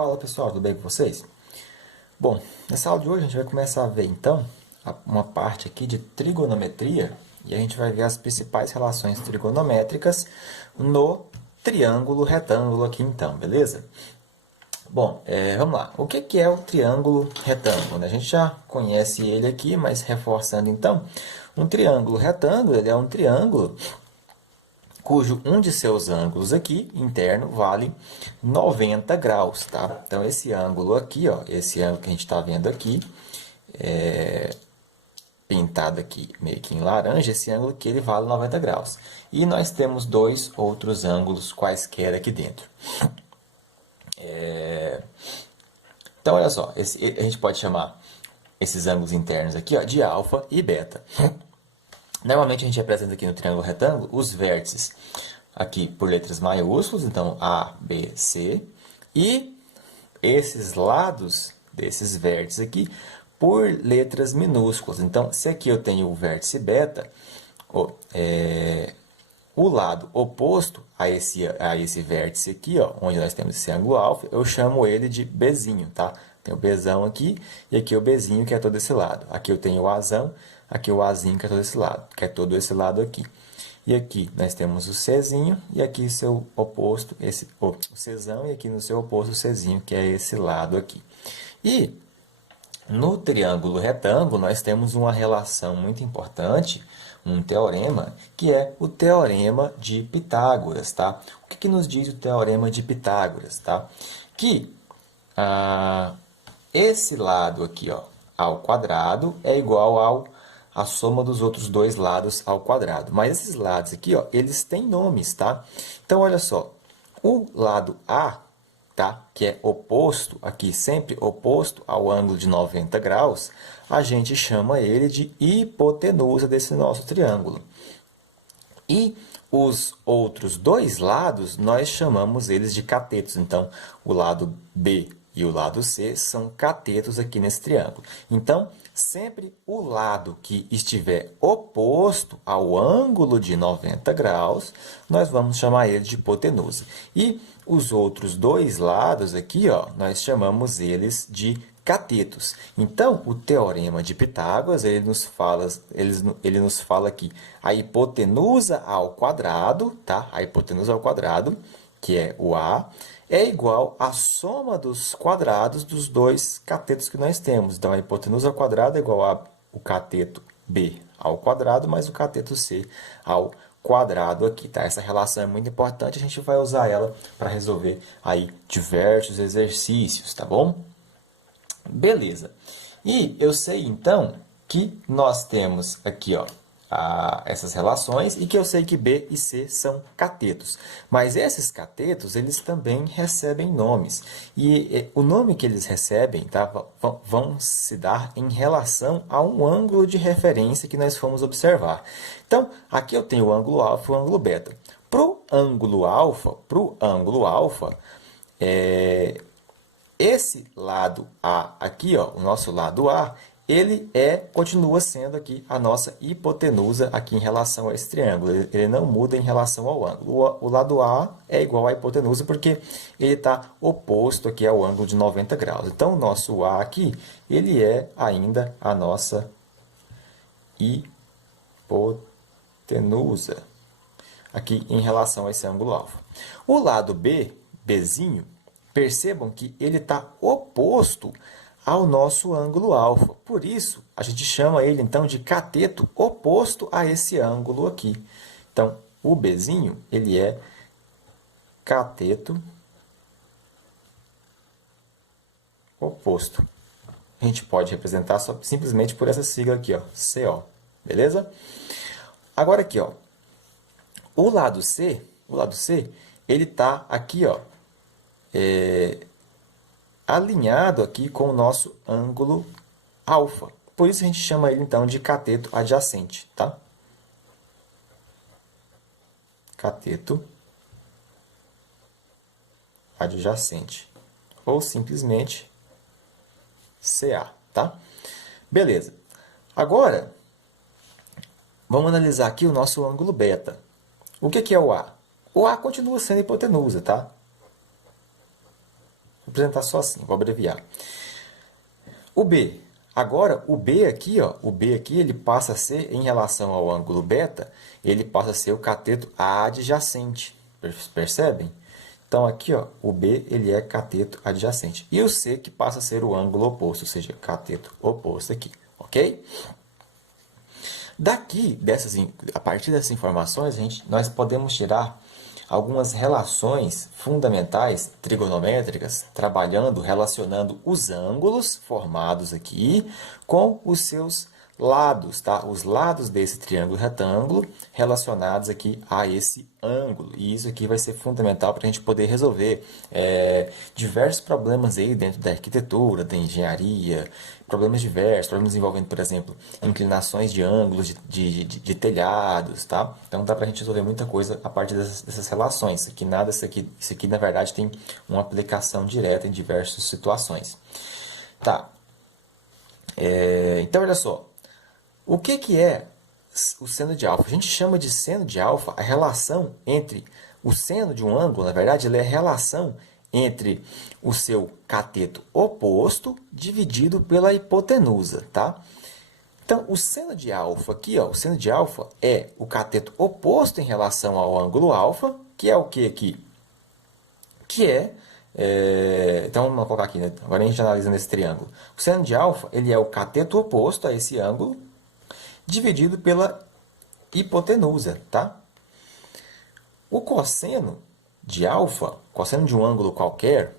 Fala pessoal, tudo bem com vocês? Bom, nessa aula de hoje a gente vai começar a ver então uma parte aqui de trigonometria e a gente vai ver as principais relações trigonométricas no triângulo retângulo aqui então, beleza? Bom, vamos lá. O que é o triângulo retângulo, né? A gente já conhece ele aqui, mas reforçando então, um triângulo retângulo ele é um triângulo cujo um de seus ângulos aqui, interno, vale 90 graus, tá? Então, esse ângulo aqui, ó, esse ângulo que a gente está vendo aqui, pintado aqui meio que em laranja, esse ângulo aqui ele vale 90 graus. E nós temos dois outros ângulos quaisquer aqui dentro. Então, olha só, a gente pode chamar esses ângulos internos aqui ó, de alfa e beta. Normalmente a gente representa aqui no triângulo retângulo os vértices aqui por letras maiúsculas, então A, B, C, e esses lados desses vértices aqui por letras minúsculas. Então, se aqui eu tenho o vértice beta, o lado oposto a esse vértice aqui, ó, onde nós temos esse ângulo alfa, eu chamo ele de Bzinho, tá? Tem o Bzão aqui e aqui o Bzinho que é todo esse lado. Aqui eu tenho o Azão, aqui o Azinho que é todo esse lado, que é todo esse lado aqui. E aqui nós temos o Czinho e aqui seu oposto, o Czão e aqui no seu oposto o Czinho, que é esse lado aqui. E no triângulo retângulo nós temos uma relação muito importante, um teorema, que é o teorema de Pitágoras, tá? O que nos diz o teorema de Pitágoras, tá? Que esse lado aqui, ó, ao quadrado é igual à soma dos outros dois lados ao quadrado. Mas esses lados aqui, ó, eles têm nomes, tá? Então, olha só, o lado A, tá, que é oposto, aqui sempre oposto ao ângulo de 90 graus, a gente chama ele de hipotenusa desse nosso triângulo. E os outros dois lados, nós chamamos eles de catetos. Então, o lado B e o lado C são catetos aqui nesse triângulo. Então, sempre o lado que estiver oposto ao ângulo de 90 graus, nós vamos chamar ele de hipotenusa. E os outros dois lados aqui, ó, nós chamamos eles de catetos. Então, o teorema de Pitágoras, ele nos fala aqui a hipotenusa ao quadrado, tá? A hipotenusa ao quadrado, que é o A, é igual à soma dos quadrados dos dois catetos que nós temos. Então, a hipotenusa ao quadrado é igual ao cateto B ao quadrado, mais o cateto C ao quadrado aqui, tá? Essa relação é muito importante, a gente vai usar ela para resolver aí diversos exercícios, tá bom? Beleza. E eu sei, então, que nós temos aqui, ó, essas relações e que eu sei que B e C são catetos. Mas esses catetos, eles também recebem nomes. E o nome que eles recebem tá, vão se dar em relação a um ângulo de referência que nós fomos observar. Então, aqui eu tenho o ângulo alfa e o ângulo beta. Para o ângulo alfa, esse lado A aqui, ó, o nosso lado A, ele continua sendo aqui a nossa hipotenusa aqui em relação a esse triângulo. Ele não muda em relação ao ângulo. O lado A é igual à hipotenusa porque ele está oposto aqui ao ângulo de 90 graus. Então, o nosso A aqui, ele é ainda a nossa hipotenusa aqui em relação a esse ângulo alfa. O lado B, Bzinho, percebam que ele está oposto ao nosso ângulo alfa. Por isso, a gente chama ele, então, de cateto oposto a esse ângulo aqui. Então, o Bzinho, ele é cateto oposto. A gente pode representar simplesmente por essa sigla aqui, ó, CO. Beleza? Agora aqui, ó, o lado C, ele está aqui, ó, alinhado aqui com o nosso ângulo alfa. Por isso a gente chama ele, então, de cateto adjacente, tá? Cateto adjacente. Ou simplesmente CA, tá? Beleza. Agora, vamos analisar aqui o nosso ângulo beta. O que é o A? O A continua sendo hipotenusa, tá? apresentar só assim, vou abreviar. O B. Agora, o B aqui, ó, o B aqui, ele passa a ser, em relação ao ângulo beta, ele passa a ser o cateto adjacente. Percebem? Então, aqui, ó, o B ele é cateto adjacente. E o C que passa a ser o ângulo oposto, ou seja, cateto oposto aqui. Ok? Daqui, a partir dessas informações, nós podemos tirar algumas relações fundamentais trigonométricas, relacionando os ângulos formados aqui com os seus lados, tá? Os lados desse triângulo retângulo relacionados aqui a esse ângulo. E isso aqui vai ser fundamental para a gente poder resolver diversos problemas aí dentro da arquitetura, da engenharia, problemas diversos, problemas envolvendo, por exemplo, inclinações de ângulos de telhados, tá? Então dá para a gente resolver muita coisa a partir dessas relações. Isso aqui, na verdade, tem uma aplicação direta em diversas situações. Tá. Então, olha só. O que é o seno de alfa? A gente chama de seno de alfa a relação entre o seno de um ângulo, na verdade, ele é a relação entre o seu cateto oposto dividido pela hipotenusa, tá? Então, o seno de alfa aqui, ó, o seno de alfa é o cateto oposto em relação ao ângulo alfa, que é o que aqui? Então, vamos colocar aqui, né? Agora a gente analisa nesse triângulo. O seno de alfa ele é o cateto oposto a esse ângulo, dividido pela hipotenusa, tá? O cosseno de alfa, cosseno de um ângulo qualquer,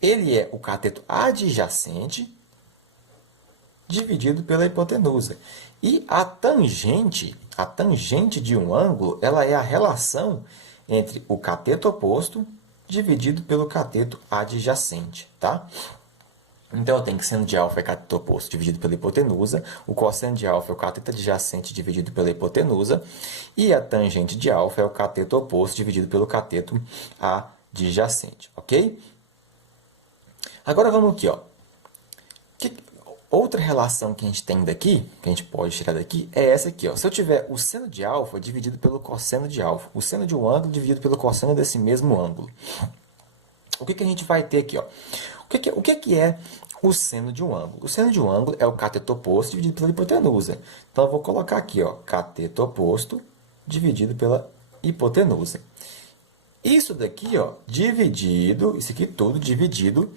ele é o cateto adjacente dividido pela hipotenusa. E a tangente de um ângulo, ela é a relação entre o cateto oposto dividido pelo cateto adjacente, tá? Então, eu tenho que seno de alfa é cateto oposto dividido pela hipotenusa, o cosseno de alfa é o cateto adjacente dividido pela hipotenusa, e a tangente de alfa é o cateto oposto dividido pelo cateto adjacente, ok? Agora, vamos aqui, ó. Outra relação que a gente tem daqui, que a gente pode tirar daqui, é essa aqui, ó. Se eu tiver o seno de alfa dividido pelo cosseno de alfa, o seno de um ângulo dividido pelo cosseno desse mesmo ângulo, o que a gente vai ter aqui, ó? O que é o seno de um ângulo? O seno de um ângulo é o cateto oposto dividido pela hipotenusa. Então, eu vou colocar aqui, ó, cateto oposto dividido pela hipotenusa. Isso daqui, ó, isso aqui tudo dividido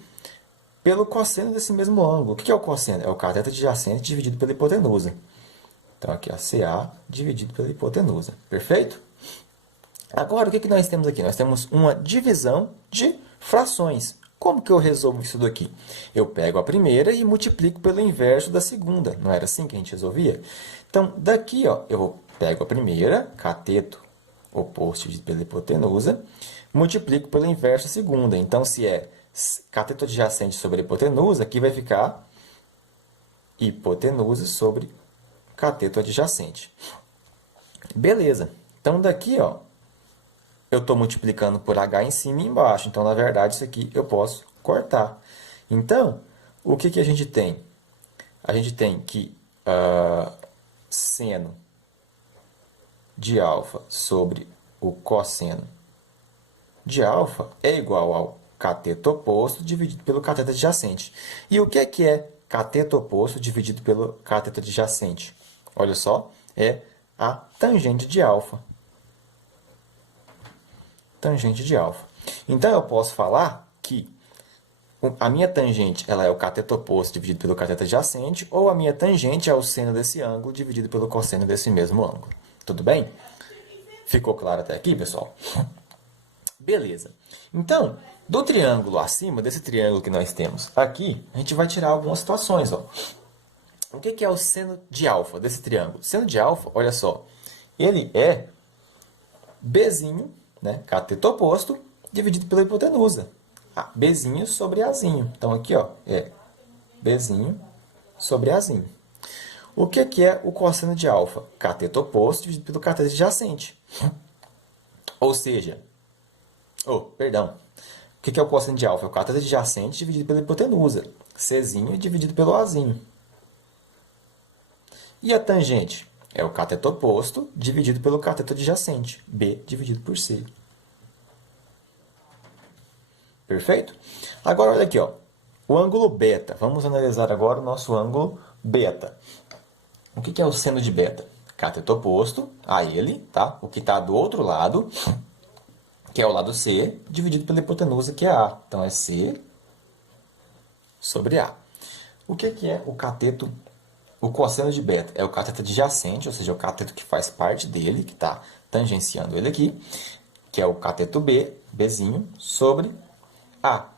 pelo cosseno desse mesmo ângulo. O que é o cosseno? É o cateto adjacente dividido pela hipotenusa. Então, aqui, ó, CA dividido pela hipotenusa. Perfeito? Agora, o que nós temos aqui? Nós temos uma divisão de frações. Como que eu resolvo isso daqui? Eu pego a primeira e multiplico pelo inverso da segunda. Não era assim que a gente resolvia? Então, daqui, ó, eu pego a primeira, cateto oposto dividido pela hipotenusa, multiplico pelo inverso da segunda. Então, se é cateto adjacente sobre hipotenusa, aqui vai ficar hipotenusa sobre cateto adjacente. Beleza. Então, daqui, ó, eu estou multiplicando por h em cima e embaixo. Então, na verdade, isso aqui eu posso cortar. Então, o que a gente tem? A gente tem que seno de alfa sobre o cosseno de alfa é igual ao cateto oposto dividido pelo cateto adjacente. E o que é cateto oposto dividido pelo cateto adjacente? Olha só, é a tangente de alfa. Tangente de alfa. Então, eu posso falar que a minha tangente ela é o cateto oposto dividido pelo cateto adjacente, ou a minha tangente é o seno desse ângulo dividido pelo cosseno desse mesmo ângulo. Tudo bem? Ficou claro até aqui, pessoal? Beleza. Então, do triângulo acima, desse triângulo que nós temos aqui, a gente vai tirar algumas situações. Ó. O que é o seno de alfa desse triângulo? Seno de alfa, olha só, ele é Bzinho, né, cateto oposto, dividido pela hipotenusa. Bzinho sobre Azinho. Então, aqui, ó, é Bzinho sobre Azinho. O que é o cosseno de alfa? Cateto oposto dividido pelo cateto adjacente. Ou seja, perdão. O que é o cosseno de alfa? É o cateto adjacente dividido pela hipotenusa. Czinho dividido pelo Azinho. E a tangente? É o cateto oposto dividido pelo cateto adjacente. B dividido por C. Perfeito? Agora, olha aqui, ó. O ângulo beta. Vamos analisar agora o nosso ângulo beta. O que é o seno de beta? Cateto oposto a ele, tá? O que está do outro lado, que é o lado C, dividido pela hipotenusa, que é A. Então, é C sobre A. O que é o cateto? O cosseno de beta é o cateto adjacente, ou seja, o cateto que faz parte dele, que está tangenciando ele aqui, que é o cateto B, Bzinho, sobre A.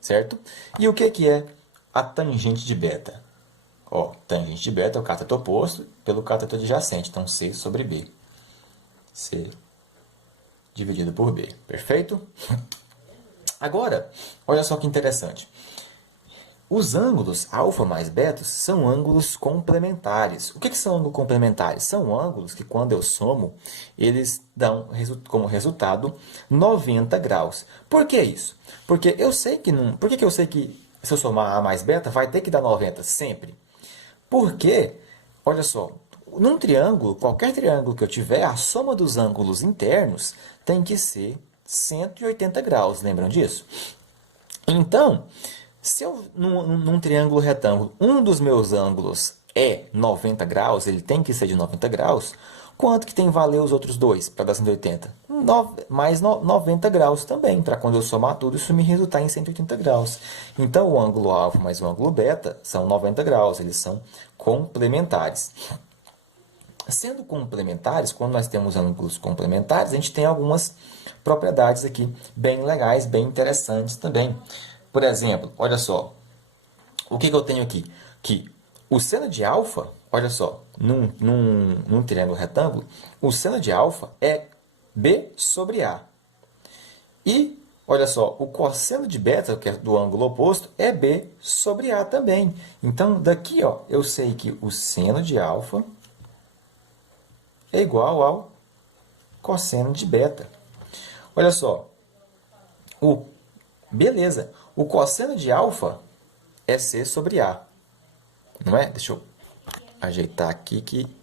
Certo? E o que é a tangente de beta? Ó, tangente de beta é o cateto oposto pelo cateto adjacente, então C sobre B. C dividido por B. Perfeito? Agora, olha só que interessante. Os ângulos alfa mais beta são ângulos complementares. O que são ângulos complementares? São ângulos que, quando eu somo, eles dão como resultado 90 graus. Por que isso? Porque eu sei que não. Por que eu sei que se eu somar A mais beta vai ter que dar 90 sempre? Porque, olha só, num triângulo, qualquer triângulo que eu tiver, a soma dos ângulos internos tem que ser 180 graus. Lembram disso? Então, se eu, num triângulo retângulo, um dos meus ângulos é 90 graus, ele tem que ser de 90 graus, quanto que tem que valer os outros dois para dar 180? Mais 90 graus também, para quando eu somar tudo, isso me resultar em 180 graus. Então, o ângulo alfa mais o ângulo beta são 90 graus, eles são complementares. Sendo complementares, quando nós temos ângulos complementares, a gente tem algumas propriedades aqui bem legais, bem interessantes também. Por exemplo, olha só, o que eu tenho aqui? Que o seno de alfa, olha só, num triângulo retângulo, o seno de alfa é B sobre A. E, olha só, o cosseno de beta, que é do ângulo oposto, é B sobre A também. Então, daqui, ó, eu sei que o seno de alfa é igual ao cosseno de beta. Olha só, beleza, o cosseno de alfa é C sobre A, não é? Deixa eu ajeitar aqui que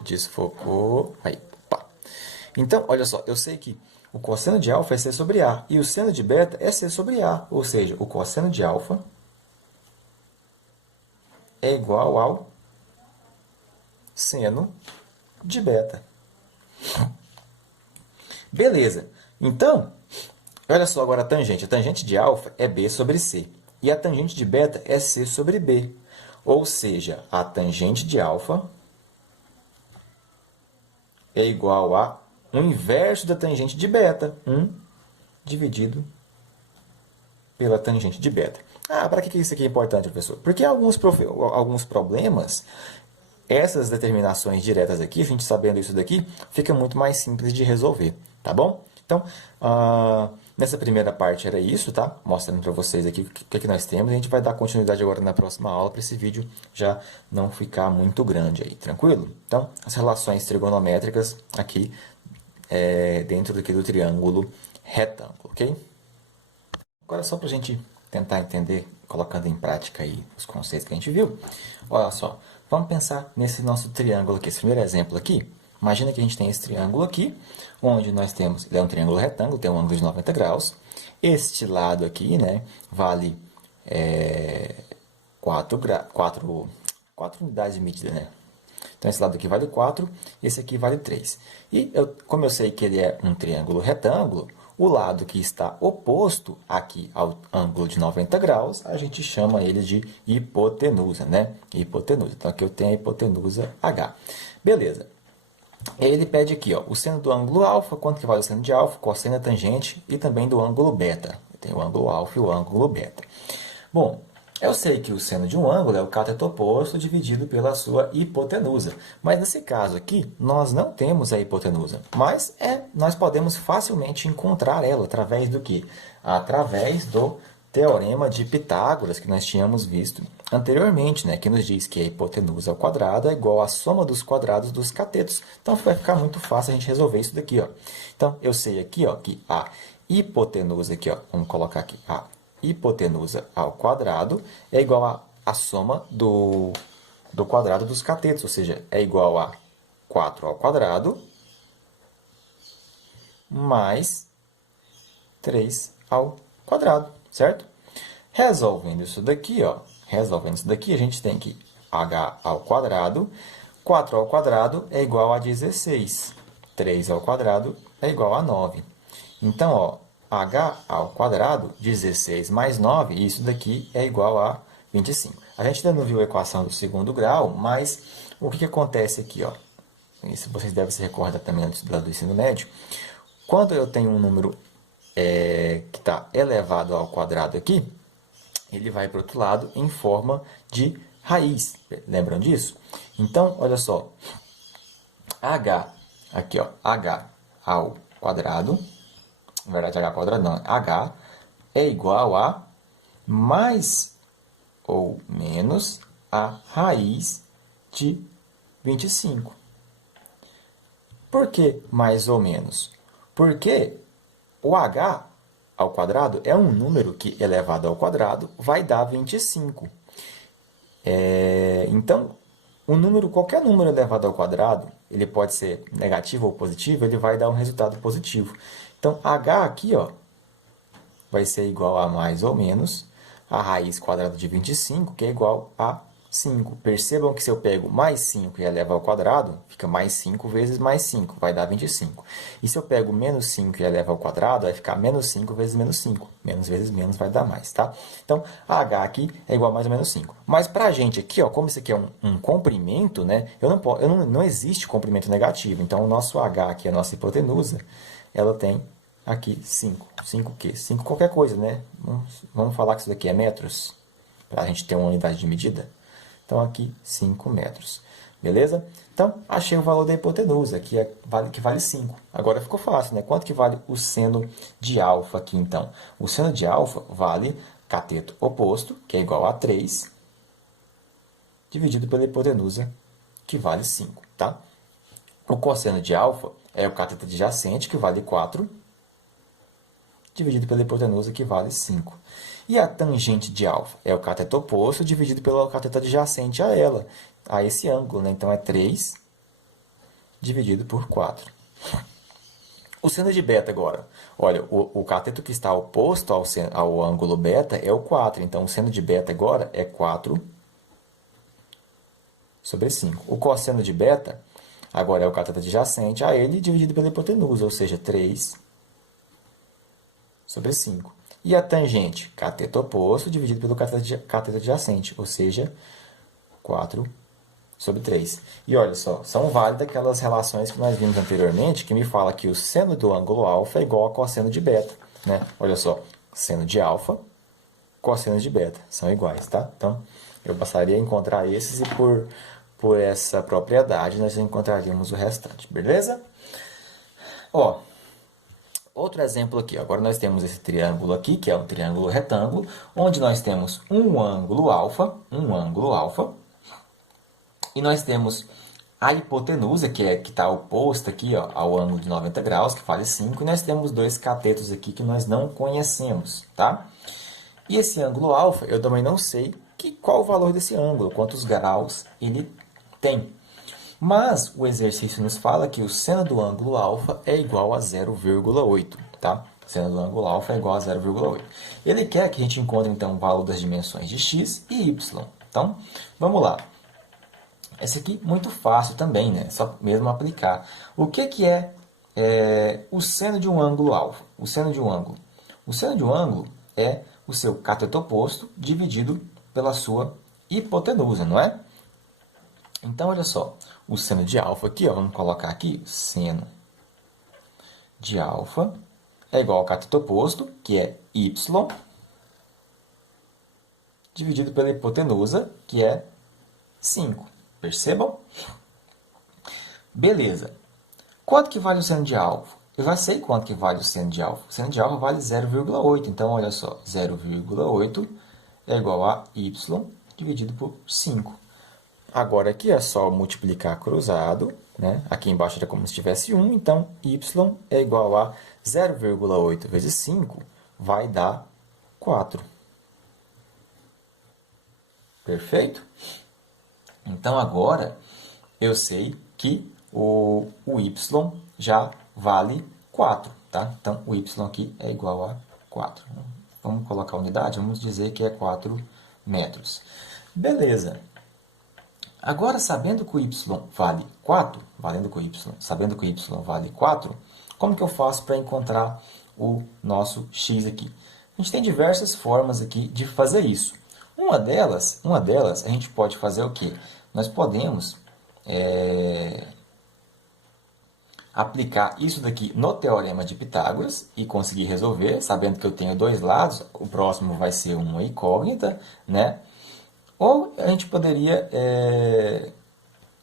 desfocou. Aí, pá. Então, olha só, eu sei que o cosseno de alfa é C sobre A e o seno de beta é C sobre A, ou seja, o cosseno de alfa é igual ao seno de beta. Beleza. Então, olha só agora a tangente. A tangente de alfa é B sobre C. E a tangente de beta é C sobre B. Ou seja, a tangente de alfa é igual a o inverso da tangente de beta. 1 dividido pela tangente de beta. Ah, para que isso aqui é importante, professor? Porque alguns problemas, essas determinações diretas aqui, a gente sabendo isso daqui, fica muito mais simples de resolver, tá bom? Então, nessa primeira parte era isso, tá? Mostrando para vocês aqui o que nós temos. A gente vai dar continuidade agora na próxima aula para esse vídeo já não ficar muito grande aí, tranquilo? Então, as relações trigonométricas aqui dentro do triângulo retângulo, ok? Agora, só para a gente tentar entender, colocando em prática aí os conceitos que a gente viu, olha só, vamos pensar nesse nosso triângulo aqui, esse primeiro exemplo aqui. Imagina que a gente tem esse triângulo aqui, onde nós temos, ele é um triângulo retângulo, tem um ângulo de 90 graus. Este lado aqui, né, vale 4 unidades de medida, né? Então, esse lado aqui vale 4, esse aqui vale 3. E, como eu sei que ele é um triângulo retângulo, o lado que está oposto aqui ao ângulo de 90 graus, a gente chama ele de hipotenusa, né? Hipotenusa. Então, aqui eu tenho a hipotenusa H. Beleza. Ele pede aqui, ó, o seno do ângulo alfa, quanto que vale o seno de alfa, cosseno é tangente e também do ângulo beta. Tem o ângulo alfa e o ângulo beta. Bom, eu sei que o seno de um ângulo é o cateto oposto dividido pela sua hipotenusa. Mas nesse caso aqui, nós não temos a hipotenusa. Mas nós podemos facilmente encontrar ela através do quê? Através do teorema de Pitágoras, que nós tínhamos visto anteriormente, né? Que nos diz que a hipotenusa ao quadrado é igual à soma dos quadrados dos catetos. Então, vai ficar muito fácil a gente resolver isso daqui, ó. Então, eu sei aqui, ó, que a hipotenusa aqui, ó, vamos colocar aqui, a hipotenusa ao quadrado é igual à soma do quadrado dos catetos, ou seja, é igual a 4 ao quadrado mais 3 ao quadrado, certo? Resolvendo isso daqui, ó, resolvendo isso daqui, a gente tem que h ao quadrado, 4 ao quadrado é igual a 16, 3 ao quadrado é igual a 9. Então, ó, h ao quadrado, 16 mais 9, isso daqui é igual a 25. A gente ainda não viu a equação do segundo grau, mas o que acontece aqui, ó? Isso vocês devem se recordar também antes do ensino médio. Quando eu tenho um número que está elevado ao quadrado aqui, ele vai para o outro lado em forma de raiz. Lembram disso? Então, olha só. H, aqui ó, H ao quadrado, na verdade H ao quadrado não, H é igual a mais ou menos a raiz de 25. Por que mais ou menos? Porque o h ao quadrado é um número que, elevado ao quadrado, vai dar 25. Então, qualquer número elevado ao quadrado, ele pode ser negativo ou positivo, ele vai dar um resultado positivo. Então, h aqui ó, vai ser igual a mais ou menos a raiz quadrada de 25, que é igual a 5. Percebam que se eu pego mais 5 e elevo ao quadrado, fica mais 5 vezes mais 5, vai dar 25. E se eu pego menos 5 e elevo ao quadrado, vai ficar menos 5 vezes menos 5. Menos vezes menos vai dar mais, tá? Então, a h aqui é igual a mais ou menos 5. Mas para a gente aqui, ó, como isso aqui é um comprimento, né, não existe comprimento negativo. Então, o nosso h aqui, a nossa hipotenusa, ela tem aqui 5. 5 o quê? 5 qualquer coisa, né? Vamos falar que isso daqui é metros, para a gente ter uma unidade de medida. Então, aqui, 5 metros. Beleza? Então, achei o valor da hipotenusa, que vale 5. Agora ficou fácil, né? Quanto que vale o seno de alfa aqui, então? O seno de alfa vale cateto oposto, que é igual a 3, dividido pela hipotenusa, que vale 5, tá? O cosseno de alfa é o cateto adjacente, que vale 4, dividido pela hipotenusa, que vale 5. E a tangente de alfa é o cateto oposto dividido pelo cateto adjacente a ela, a esse ângulo, né? Então, é 3 dividido por 4. O seno de beta agora. Olha, o cateto que está oposto ao ângulo beta é o 4. Então, o seno de beta agora é 4 sobre 5. O cosseno de beta agora é o cateto adjacente a ele dividido pela hipotenusa, ou seja, 3 sobre 5. E a tangente? Cateto oposto dividido pelo cateto adjacente, ou seja, 4 sobre 3. E olha só, são válidas aquelas relações que nós vimos anteriormente, que me fala que o seno do ângulo alfa é igual a cosseno de beta. Né? Olha só, seno de alfa, cosseno de beta, são iguais, tá? Então, eu passaria a encontrar esses e por essa propriedade nós encontraríamos o restante, beleza? Ó, outro exemplo aqui, agora nós temos esse triângulo aqui, que é um triângulo retângulo, onde nós temos um ângulo alfa, e nós temos a hipotenusa, que está oposta aqui ó, ao ângulo de 90 graus, que vale 5, e nós temos dois catetos aqui que nós não conhecemos, tá? E esse ângulo alfa, eu também não sei qual o valor desse ângulo, quantos graus ele tem. Mas o exercício nos fala que o seno do ângulo alfa é igual a 0,8, tá? O seno do ângulo alfa é igual a 0,8. Ele quer que a gente encontre, então, o valor das dimensões de x e y. Então, vamos lá. Esse aqui, muito fácil também, né? Só mesmo aplicar. O que é o seno de um ângulo alfa? O seno de um ângulo. O seno de um ângulo é o seu cateto oposto dividido pela sua hipotenusa, não é? Então, olha só. O seno de alfa aqui, ó, vamos colocar aqui, seno de alfa é igual ao cateto oposto, que é y, dividido pela hipotenusa, que é 5. Percebam? Beleza. Quanto que vale o seno de alfa? Eu já sei quanto que vale o seno de alfa. O seno de alfa vale 0,8. Então, olha só, 0,8 é igual a y dividido por 5. Agora, aqui é só multiplicar cruzado, né? Aqui embaixo era como se tivesse 1, então y é igual a 0,8 vezes 5, vai dar 4. Perfeito? Então, agora, eu sei que o y já vale 4, tá? Então, o y aqui é igual a 4. Vamos colocar a unidade? Vamos dizer que é 4 metros. Beleza. Agora, sabendo que o y vale 4, sabendo que o y vale 4, como que eu faço para encontrar o nosso x aqui? A gente tem diversas formas aqui de fazer isso. Uma delas a gente pode fazer o quê? Nós podemos aplicar isso daqui no teorema de Pitágoras e conseguir resolver, sabendo que eu tenho dois lados, o próximo vai ser uma incógnita, né? Ou a gente poderia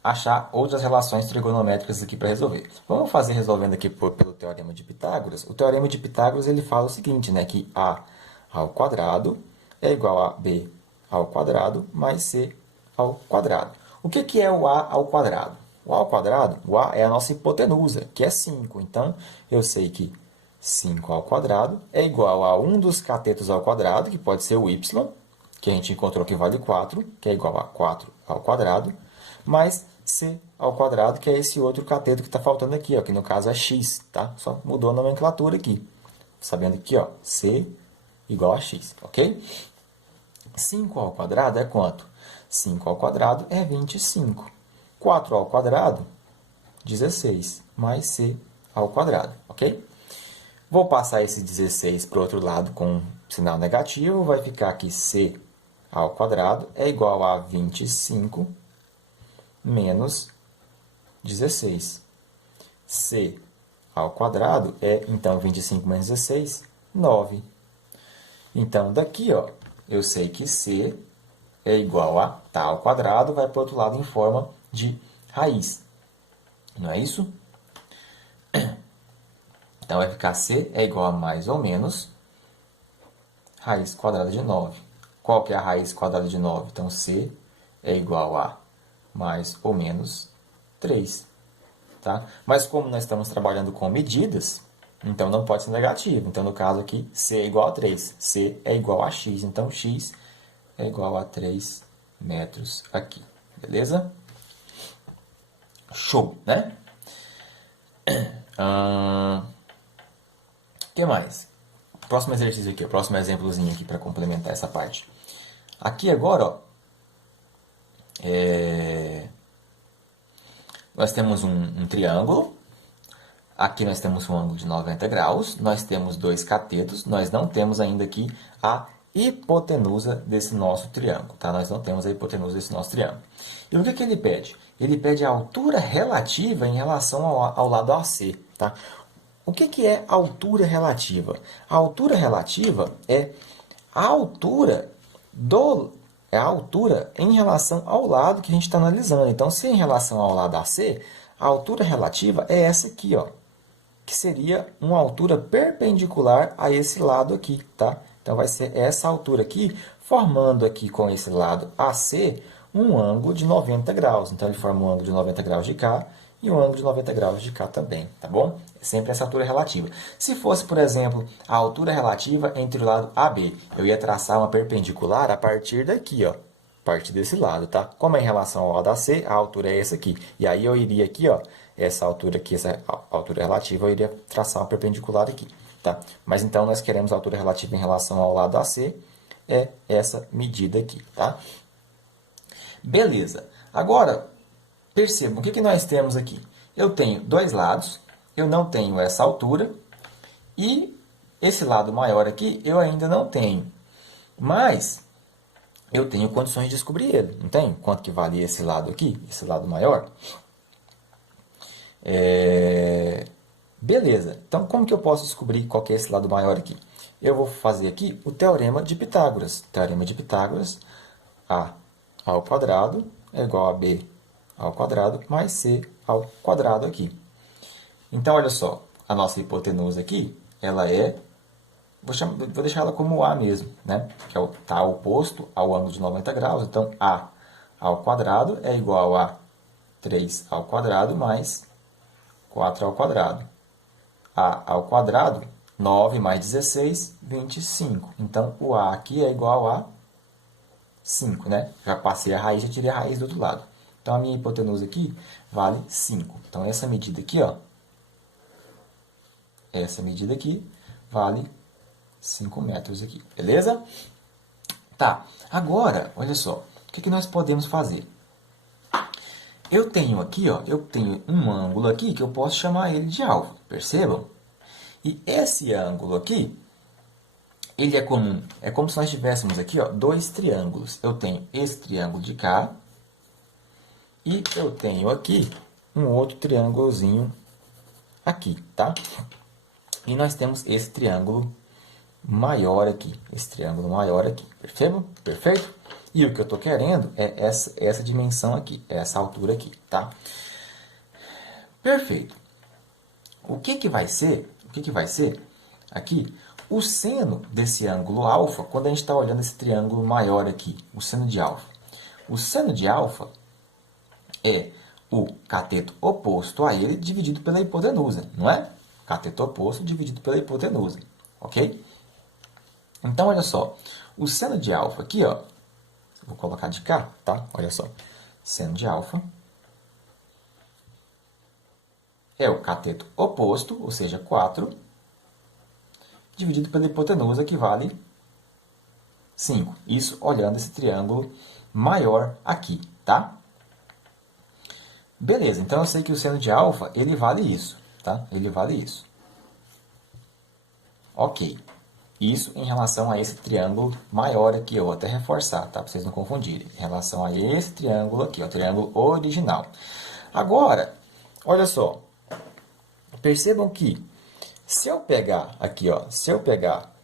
achar outras relações trigonométricas aqui para resolver. Vamos fazer resolvendo aqui pelo teorema de Pitágoras. O teorema de Pitágoras ele fala o seguinte, né, que a ao quadrado é igual a b ao quadrado mais c ao quadrado. O que é o a ao quadrado? O a ao quadrado, o a é a nossa hipotenusa, que é 5. Então, eu sei que 5 ao quadrado é igual a 1 dos catetos ao quadrado, que pode ser o y, que a gente encontrou que vale 4, que é igual a 4 ao quadrado, mais c ao quadrado, que é esse outro cateto que está faltando aqui, ó, que no caso é x, tá? Só mudou a nomenclatura aqui. Sabendo que ó, c igual a x, ok? 5 ao quadrado é quanto? 5 ao quadrado é 25. 4 ao quadrado, 16, mais c ao quadrado, ok? Vou passar esse 16 para o outro lado com sinal negativo, vai ficar aqui c ao quadrado é igual a 25 menos 16. C ao quadrado é, então, 25 menos 16, 9. Então, daqui, ó, eu sei que C é igual a tá ao quadrado, vai para o outro lado em forma de raiz. Não é isso? Então, vai ficar C é igual a mais ou menos raiz quadrada de 9. Qual que é a raiz quadrada de 9? Então, C é igual a mais ou menos 3. Tá? Mas como nós estamos trabalhando com medidas, então não pode ser negativo. Então, no caso aqui, C é igual a 3. C é igual a x. Então, x é igual a 3 metros aqui. Beleza? Show, né? O que mais? Próximo exercício aqui, o próximo exemplozinho aqui para complementar essa parte. Aqui agora, ó, nós temos um triângulo. Aqui nós temos um ângulo de 90 graus. Nós temos dois catetos. Nós não temos ainda aqui a hipotenusa desse nosso triângulo. Tá? Nós não temos a hipotenusa desse nosso triângulo. E o que ele pede? Ele pede a altura relativa em relação ao lado AC. Tá? O que é altura relativa? A altura relativa é a altura é a altura em relação ao lado que a gente está analisando. Então, se em relação ao lado AC, a altura relativa é essa aqui, ó, que seria uma altura perpendicular a esse lado aqui, tá? Então, vai ser essa altura aqui, formando aqui com esse lado AC um ângulo de 90 graus. Então, ele forma um ângulo de 90 graus de cá e um ângulo de 90 graus de cá também, tá bom? É sempre essa altura relativa. Se fosse, por exemplo, a altura relativa entre o lado AB, eu ia traçar uma perpendicular a partir daqui, ó, a partir desse lado, tá? Como é em relação ao lado AC, a altura é essa aqui. E aí eu iria aqui, ó, essa altura aqui, essa altura relativa, eu iria traçar uma perpendicular aqui, tá? Mas então nós queremos a altura relativa em relação ao lado AC, é essa medida aqui, tá? Beleza. Agora, percebam, o que nós temos aqui? Eu tenho dois lados, eu não tenho essa altura, e esse lado maior aqui eu ainda não tenho. Mas eu tenho condições de descobrir ele, não tem? Quanto que vale esse lado aqui, esse lado maior? Beleza. Então, como que eu posso descobrir qual que é esse lado maior aqui? Eu vou fazer aqui o teorema de Pitágoras. Teorema de Pitágoras, a ao quadrado é igual a b ao quadrado mais c ao quadrado aqui. Então, olha só, a nossa hipotenusa aqui, ela é, vou deixar ela como a mesmo, né? Que está oposto ao ângulo de 90 graus. Então, a ao quadrado é igual a 3 ao quadrado mais 4 ao quadrado. A ao quadrado, 9 mais 16, 25. Então, o a aqui é igual a 5, né? Já passei a raiz, já tirei a raiz do outro lado. Então, a minha hipotenusa aqui vale 5. Então, essa medida aqui, ó, essa medida aqui vale 5 metros aqui, beleza? Tá, agora, olha só, o que nós podemos fazer? Eu tenho aqui, ó, eu tenho um ângulo aqui que eu posso chamar ele de alfa, percebam? E esse ângulo aqui, ele é comum. É como se nós tivéssemos aqui, ó, dois triângulos. Eu tenho esse triângulo de cá e eu tenho aqui um outro triângulozinho aqui, tá? E nós temos esse triângulo maior aqui, esse triângulo maior aqui, percebam? Perfeito? E o que eu estou querendo é essa dimensão aqui, essa altura aqui, tá? Perfeito. O que que vai ser? O que que vai ser aqui? O seno desse ângulo alfa, quando a gente está olhando esse triângulo maior aqui, o seno de alfa. O seno de alfa é o cateto oposto a ele dividido pela hipotenusa, não é? Cateto oposto dividido pela hipotenusa, ok? Então, olha só, o seno de alfa aqui, ó, vou colocar de cá, tá? Olha só, seno de alfa é o cateto oposto, ou seja, 4, dividido pela hipotenusa, que vale 5. Isso olhando esse triângulo maior aqui, tá? Beleza, então eu sei que o seno de alfa, ele vale isso, tá? Ele vale isso. Ok. Isso em relação a esse triângulo maior aqui, eu vou até reforçar, tá? Para vocês não confundirem. Em relação a esse triângulo aqui, o triângulo original. Agora, olha só. Percebam que se eu pegar aqui, ó, se eu pegar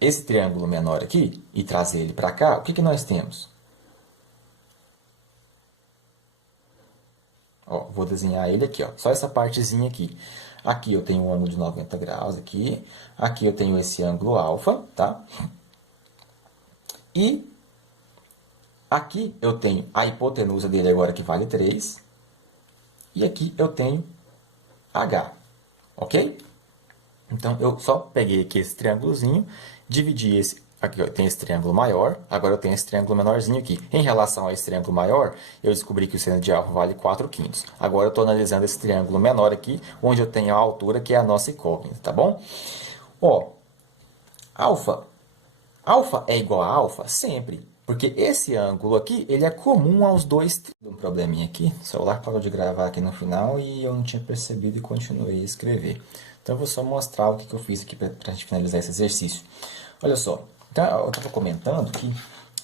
esse triângulo menor aqui e trazer ele para cá, o que que nós temos? Ó, vou desenhar ele aqui, ó, só essa partezinha aqui. Aqui eu tenho um ângulo de 90 graus aqui. Aqui eu tenho esse ângulo alfa, tá? E aqui eu tenho a hipotenusa dele agora que vale 3. E aqui eu tenho H, ok? Então, eu só peguei aqui esse triângulozinho, dividi esse... Aqui eu tenho esse triângulo maior, agora eu tenho esse triângulo menorzinho aqui. Em relação a esse triângulo maior, eu descobri que o seno de alfa vale 4/5. Agora eu estou analisando esse triângulo menor aqui, onde eu tenho a altura, que é a nossa incógnita, tá bom? Ó, alfa. Alfa é igual a alfa sempre, porque esse ângulo aqui, ele é comum aos dois... Um probleminha aqui, o celular parou de gravar aqui no final e eu não tinha percebido e continuei a escrever. Então, eu vou só mostrar o que eu fiz aqui para a gente finalizar esse exercício. Olha só, então, eu estava comentando que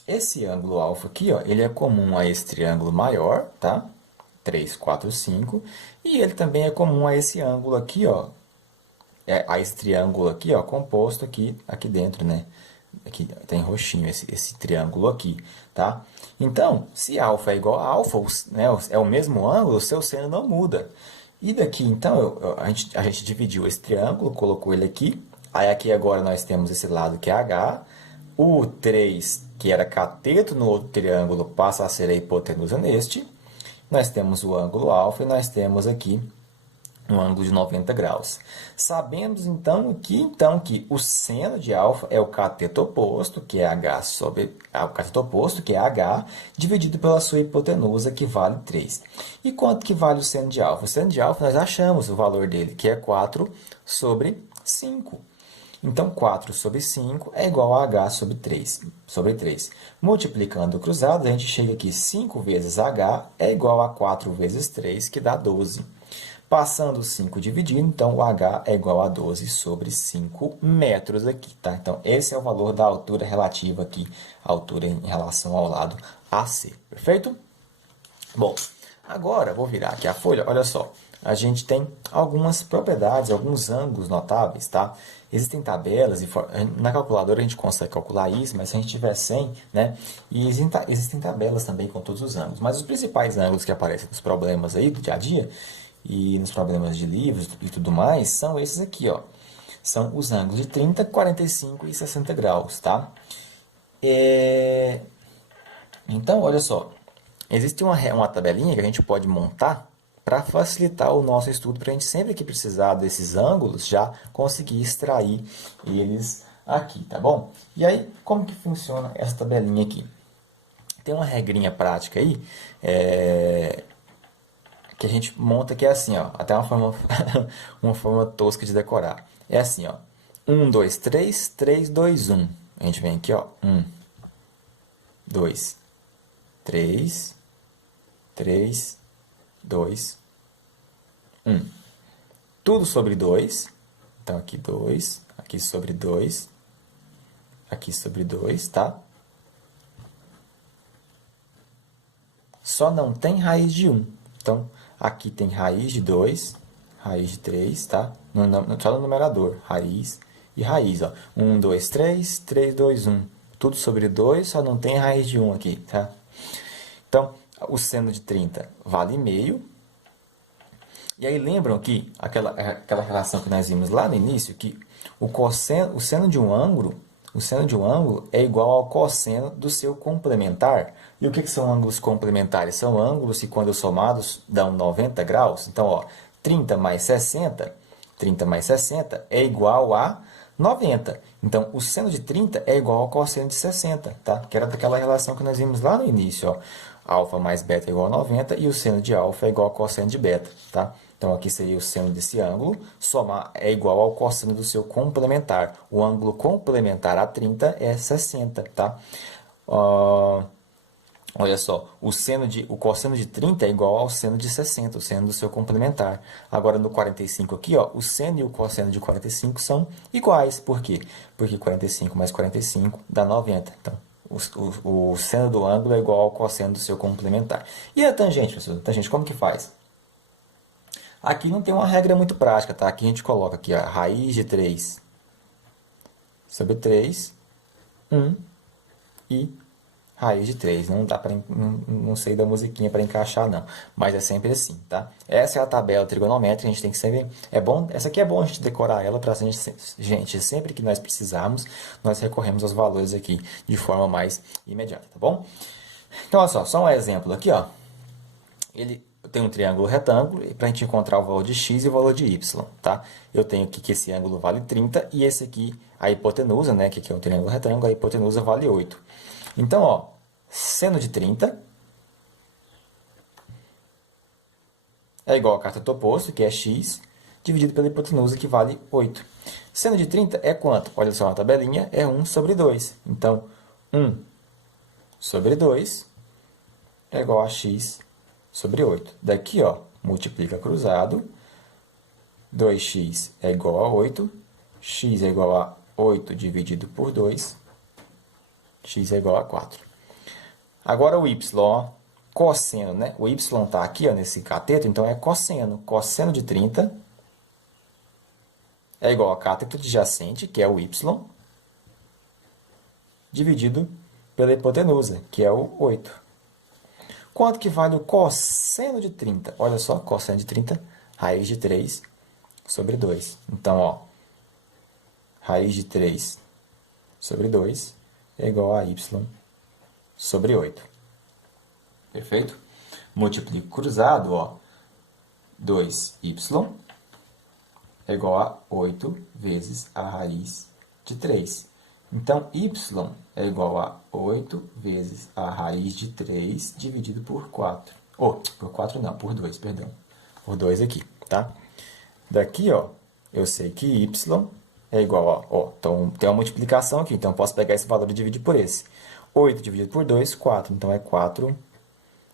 esse ângulo alfa aqui, ó, ele é comum a esse triângulo maior, tá? 3, 4, 5. E ele também é comum a esse ângulo aqui, ó, a esse triângulo aqui, ó, composto aqui dentro, né? Aqui tem roxinho esse triângulo aqui, tá? Então, se alfa é igual a alfa, né, é o mesmo ângulo, o seu seno não muda. E daqui, então, a gente dividiu esse triângulo, colocou ele aqui. Aí aqui agora nós temos esse lado que é H. O 3, que era cateto no outro triângulo, passa a ser a hipotenusa neste. Nós temos o ângulo alfa e nós temos aqui um ângulo de 90 graus. Sabemos então que o seno de alfa é o cateto oposto, que é H o cateto oposto, que é H, dividido pela sua hipotenusa, que vale 3. E quanto que vale o seno de alfa? O seno de alfa nós achamos o valor dele, que é 4 sobre 5. Então, 4 sobre 5 é igual a H sobre 3. Multiplicando cruzado, a gente chega aqui, 5 vezes H é igual a 4 vezes 3, que dá 12. Passando 5 dividindo, então o H é igual a 12 sobre 5 metros aqui, tá? Então, esse é o valor da altura relativa aqui, a altura em relação ao lado AC, perfeito? Bom, agora vou virar aqui a folha, olha só. A gente tem algumas propriedades, alguns ângulos notáveis, tá? Existem tabelas, na calculadora a gente consegue calcular isso, mas se a gente tiver 100, né? E existem tabelas também com todos os ângulos. Mas os principais ângulos que aparecem nos problemas aí do dia a dia e nos problemas de livros e tudo mais, são esses aqui, ó. São os ângulos de 30, 45 e 60 graus, tá? Então, olha só. Existe uma tabelinha que a gente pode montar para facilitar o nosso estudo, para a gente sempre que precisar desses ângulos, já conseguir extrair eles aqui, tá bom? E aí, como que funciona essa tabelinha aqui? Tem uma regrinha prática aí, que a gente monta que é assim, ó, até uma forma, uma forma tosca de decorar. É assim, ó, 1, 2, 3, 3, 2, 1. A gente vem aqui, ó, 1, 2, 3, 3, 2, 1. Tudo sobre 2. Então, aqui 2, aqui sobre 2, aqui sobre 2, tá? Só não tem raiz de 1. Então, aqui tem raiz de 2, raiz de 3, tá? Só no numerador, raiz e raiz, ó. 1, 2, 3, 3, 2, 1. Tudo sobre 2, só não tem raiz de 1 aqui, tá? Então, o seno de 30 vale meio. E aí lembram que aquela relação que nós vimos lá no início, que o seno de um ângulo, o seno de um ângulo é igual ao cosseno do seu complementar. E o que são ângulos complementares? São ângulos que, quando somados, dão 90 graus. Então, ó, 30 mais 60, 30 mais 60 é igual a 90. Então, o seno de 30 é igual ao cosseno de 60, tá? Que era daquela relação que nós vimos lá no início, ó. Alfa mais beta é igual a 90 e o seno de alfa é igual ao cosseno de beta, tá? Então, aqui seria o seno desse ângulo, somar é igual ao cosseno do seu complementar. O ângulo complementar a 30 é 60, tá? Olha só, o cosseno de 30 é igual ao seno de 60, o seno do seu complementar. Agora, no 45 aqui, ó, o seno e o cosseno de 45 são iguais. Por quê? Porque 45 mais 45 dá 90. Então, o seno do ângulo é igual ao cosseno do seu complementar. E a tangente, professor? A tangente, como que faz? Aqui não tem uma regra muito prática, tá? Aqui a gente coloca aqui a raiz de 3 sobre 3, 1 e raiz de 3. Não dá para não sei da musiquinha para encaixar não, mas é sempre assim, tá? Essa é a tabela trigonométrica, a gente tem que sempre essa aqui é bom a gente decorar ela para gente, sempre que nós precisarmos, nós recorremos aos valores aqui de forma mais imediata, tá bom? Então, olha só um exemplo aqui, ó. Ele tem um triângulo retângulo, e para a gente encontrar o valor de x e o valor de y, tá? Eu tenho aqui que esse ângulo vale 30 e esse aqui, a hipotenusa, né, que aqui é um triângulo retângulo, a hipotenusa vale 8. Então, ó, seno de 30 é igual a cateto oposto, que é x, dividido pela hipotenusa, que vale 8. Seno de 30 é quanto? Olha só na tabelinha, é 1 sobre 2. Então, 1 sobre 2 é igual a x sobre 8. Daqui, ó, multiplica cruzado, 2x é igual a 8, x é igual a 8 dividido por 2, x é igual a 4. Agora o y, ó, cosseno, né? O y está aqui, ó, nesse cateto, então é cosseno. Cosseno de 30 é igual a cateto adjacente, que é o y, dividido pela hipotenusa, que é o 8. Quanto que vale o cosseno de 30? Olha só, cosseno de 30, raiz de 3 sobre 2. Então, ó, raiz de 3 sobre 2 é igual a y sobre 8. Perfeito? Multiplico cruzado, ó, 2y é igual a 8 vezes a raiz de 3. Então, y é igual a 8 vezes a raiz de 3 dividido por 4. Por 4 não, por 2, perdão. Por 2 aqui, tá? Daqui, ó, eu sei que y é igual a... Ó, então, tem uma multiplicação aqui, então eu posso pegar esse valor e dividir por esse. 8 dividido por 2, 4. Então, é 4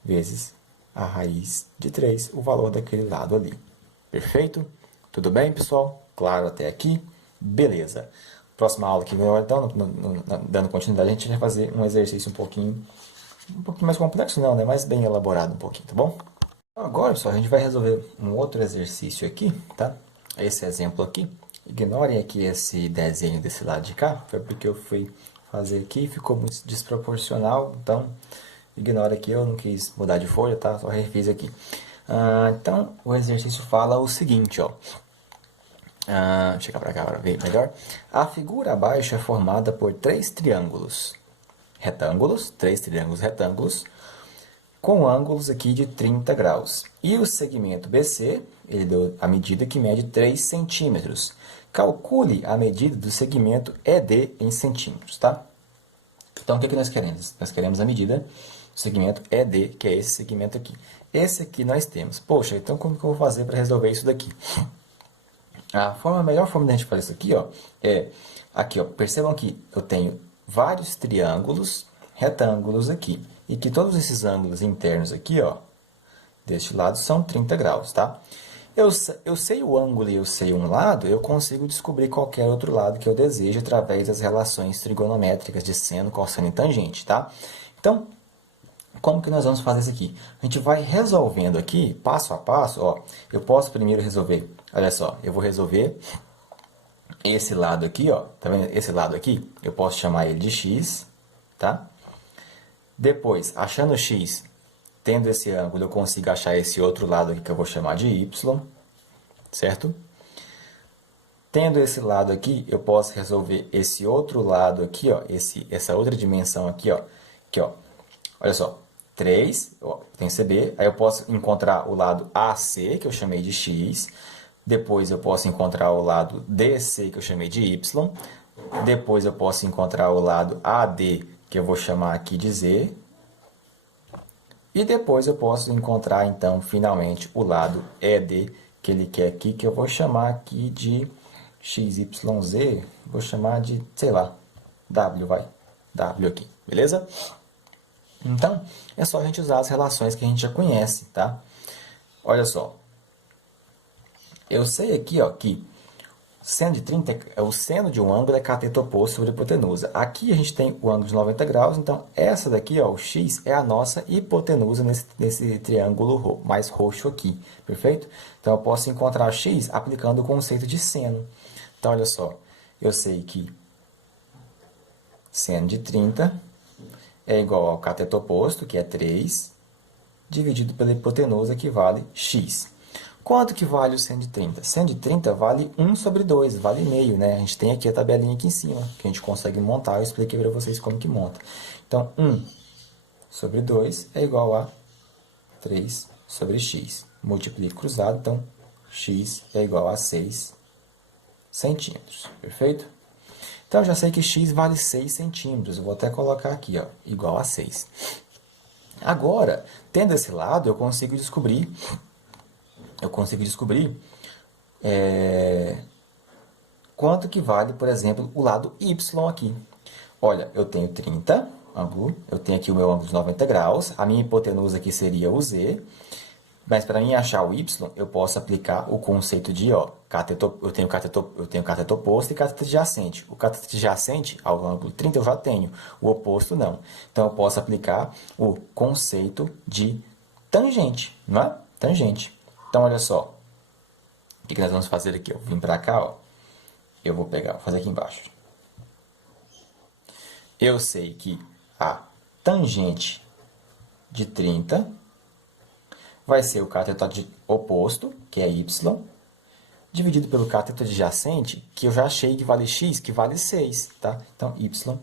vezes a raiz de 3, o valor daquele lado ali. Perfeito? Tudo bem, pessoal? Claro até aqui? Beleza. Próxima aula aqui, então, dando continuidade, a gente vai fazer um exercício um pouquinho mais complexo, não, né? Mas bem elaborado um pouquinho, tá bom? Agora, pessoal, a gente vai resolver um outro exercício aqui, tá? Esse exemplo aqui. Ignorem aqui esse desenho desse lado de cá, foi porque eu fui fazer aqui e ficou muito desproporcional, então ignora aqui, eu não quis mudar de folha, tá? Só refiz aqui. Então, o exercício fala o seguinte, ó. Deixa eu chegar para cá para ver melhor. A figura abaixo é formada por três triângulos retângulos, com ângulos aqui de 30 graus. E o segmento BC, ele deu a medida que mede 3 centímetros. Calcule a medida do segmento ED em centímetros, tá? Então, o que nós queremos? Nós queremos a medida do segmento ED, que é esse segmento aqui. esse aqui nós temos. Poxa, então como que eu vou fazer para resolver isso daqui? A melhor forma de a gente fazer isso aqui, ó, é... Aqui, ó, percebam que eu tenho vários triângulos, retângulos aqui. E que todos esses ângulos internos aqui, ó, deste lado, são 30 graus, tá? Eu sei o ângulo e eu sei um lado, eu consigo descobrir qualquer outro lado que eu desejo através das relações trigonométricas de seno, cosseno e tangente, tá? Então, como que nós vamos fazer isso aqui? A gente vai resolvendo aqui, passo a passo, ó. Eu posso primeiro resolver, olha só, eu vou resolver esse lado aqui, ó. Tá vendo esse lado aqui? Eu posso chamar ele de x, tá? Depois, achando x, tendo esse ângulo, eu consigo achar esse outro lado aqui que eu vou chamar de y, certo? Tendo esse lado aqui, eu posso resolver esse outro lado aqui, ó, essa outra dimensão aqui, ó. Aqui, ó. Olha só, 3, ó, tem CB, aí eu posso encontrar o lado AC, que eu chamei de x, depois eu posso encontrar o lado DC, que eu chamei de y, depois eu posso encontrar o lado AD, que eu vou chamar aqui de Z, e depois eu posso encontrar, então, finalmente, o lado ED, que ele quer aqui, que eu vou chamar aqui de XYZ, vou chamar de, sei lá, W, vai, W aqui, beleza? Então, é só a gente usar as relações que a gente já conhece, tá? Olha só, eu sei aqui, ó, que seno de 30, o seno de um ângulo é cateto oposto sobre a hipotenusa. Aqui a gente tem o ângulo de 90 graus, então essa daqui, ó, o x, é a nossa hipotenusa nesse triângulo mais roxo aqui, perfeito? Então eu posso encontrar x aplicando o conceito de seno. Então olha só, eu sei que seno de 30 é igual ao cateto oposto, que é 3, dividido pela hipotenusa, que vale x. Quanto que vale o seno de 30? Seno de 30 vale 1 sobre 2, vale meio, né? A gente tem aqui a tabelinha aqui em cima, que a gente consegue montar. Eu expliquei para vocês como que monta. Então, 1 sobre 2 é igual a 3 sobre x. Multiplico cruzado, então x é igual a 6 centímetros. Perfeito? Então, eu já sei que x vale 6 centímetros. Eu vou até colocar aqui, ó, igual a 6. Agora, tendo esse lado, eu consigo descobrir quanto que vale, por exemplo, o lado y aqui. Olha, eu tenho 30 ângulo, eu tenho aqui o meu ângulo de 90 graus, a minha hipotenusa aqui seria o z, mas para mim achar o y, eu posso aplicar o conceito de, ó, eu tenho cateto oposto e cateto adjacente. O cateto adjacente ao ângulo 30 eu já tenho, o oposto não. Então, eu posso aplicar o conceito de tangente, não é? Tangente. Então, olha só. O que nós vamos fazer aqui? Eu vim para cá, ó. Eu vou pegar, vou fazer aqui embaixo. Eu sei que a tangente de 30 vai ser o cateto oposto, que é y, dividido pelo cateto adjacente, que eu já achei que vale x, que vale 6, tá? Então, y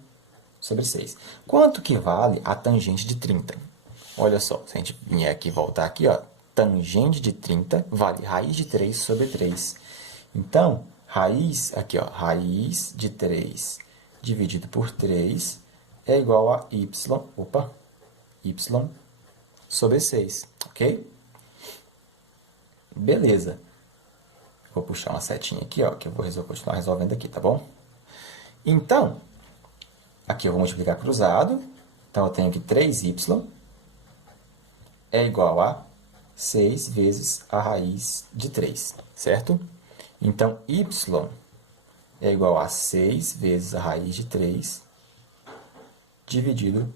sobre 6. Quanto que vale a tangente de 30? Olha só, se a gente vier aqui, voltar aqui, ó, tangente de 30 vale raiz de 3 sobre 3. Então, aqui, ó, raiz de 3 dividido por 3 é igual a y sobre 6, ok? Beleza. Vou puxar uma setinha aqui, ó, que eu vou continuar resolvendo aqui, tá bom? Então, aqui eu vou multiplicar cruzado. Então, eu tenho que 3y é igual a 6 vezes a raiz de 3, certo? Então, y é igual a 6 vezes a raiz de 3 dividido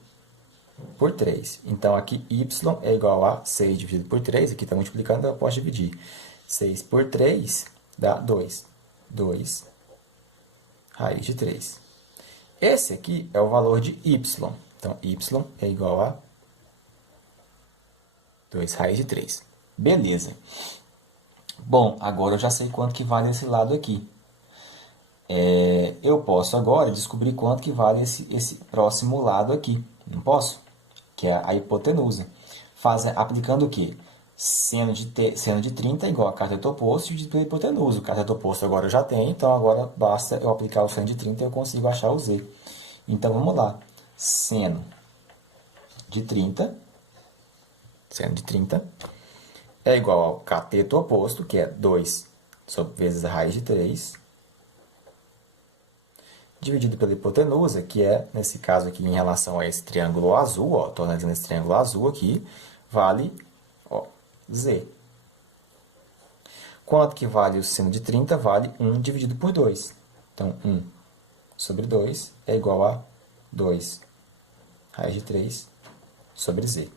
por 3. Então, aqui y é igual a 6 dividido por 3. Aqui está multiplicando, então eu posso dividir. 6 por 3 dá 2. 2 raiz de 3. Esse aqui é o valor de y. Então, y é igual a 2 raiz de 3. Beleza. Bom, agora eu já sei quanto que vale esse lado aqui. Eu posso agora descobrir quanto que vale esse próximo lado aqui. Não posso? Que é a hipotenusa. Aplicando o quê? Seno de 30 é igual a cateto oposto dividido pela hipotenusa. O cateto oposto agora eu já tenho, então agora basta eu aplicar o seno de 30 e eu consigo achar o z. Então, vamos lá. Seno de 30 seno de 30, é igual ao cateto oposto, que é 2 vezes a raiz de 3, dividido pela hipotenusa, que é, nesse caso aqui, em relação a esse triângulo azul, ó, estou analisando esse triângulo azul aqui, vale, ó, z. Quanto que vale o seno de 30? Vale 1 dividido por 2. Então, 1 sobre 2 é igual a 2 raiz de 3 sobre z.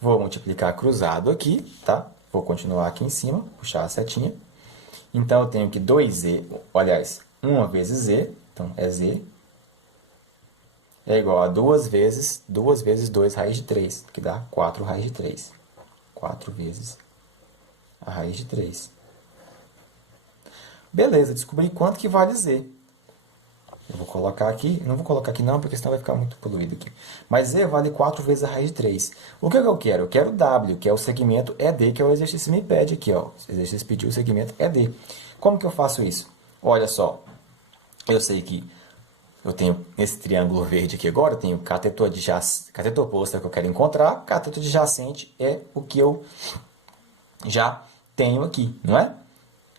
Vou multiplicar cruzado aqui, tá? Vou continuar aqui em cima, puxar a setinha. Então, eu tenho que 2z, aliás, 1 vezes z, então é z, é igual a 2 vezes 2 raiz de 3, que dá 4 raiz de 3. 4 vezes a raiz de 3. Beleza, descobri quanto que vale z. Eu vou colocar aqui, não vou colocar aqui não, porque senão vai ficar muito poluído aqui. Mas z vale 4 vezes a raiz de 3. O que eu quero? Eu quero w, que é o segmento ED, que é o exercício me pede aqui, ó. O exercício pediu o segmento ED. Como que eu faço isso? Olha só, eu sei que eu tenho esse triângulo verde aqui agora, eu tenho cateto oposto é o que eu quero encontrar, cateto adjacente é o que eu já tenho aqui, não é?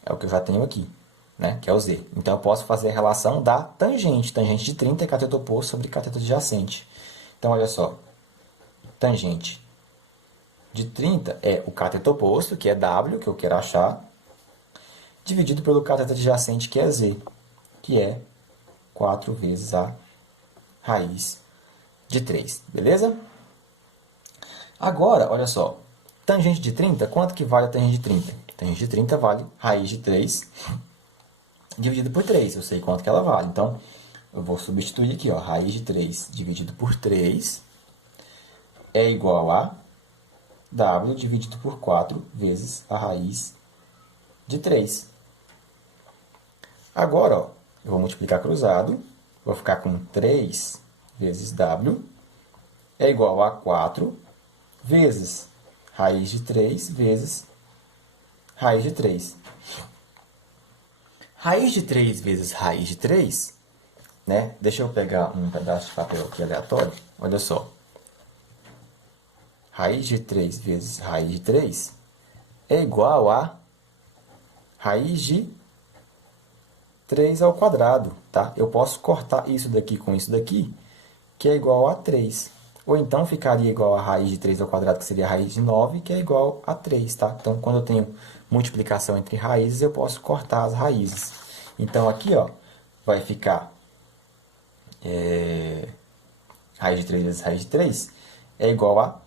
É o que eu já tenho aqui, né? Que é o z. Então, eu posso fazer a relação da tangente. Tangente de 30 é cateto oposto sobre cateto adjacente. Então, olha só. Tangente de 30 é o cateto oposto, que é w, que eu quero achar, dividido pelo cateto adjacente, que é z, que é 4 vezes a raiz de 3. Beleza? Agora, olha só. Tangente de 30, quanto que vale a tangente de 30? Tangente de 30 vale raiz de 3 dividido por 3. Eu sei quanto que ela vale. Então, eu vou substituir aqui, ó, raiz de 3 dividido por 3 é igual a w dividido por 4 vezes a raiz de 3. Agora, ó, eu vou multiplicar cruzado, vou ficar com 3 vezes w é igual a 4 vezes raiz de 3 vezes raiz de 3. Raiz de 3 vezes raiz de 3, né? Deixa eu pegar um pedaço de papel aqui aleatório. Olha só. Raiz de 3 vezes raiz de 3 é igual a raiz de 3 ao quadrado, tá? Eu posso cortar isso daqui com isso daqui, que é igual a 3. Ou então ficaria igual a raiz de 3 ao quadrado, que seria a raiz de 9, que é igual a 3, tá? Então, quando eu tenho multiplicação entre raízes, eu posso cortar as raízes. Então, aqui, ó, vai ficar raiz de 3 vezes raiz de 3 é igual a...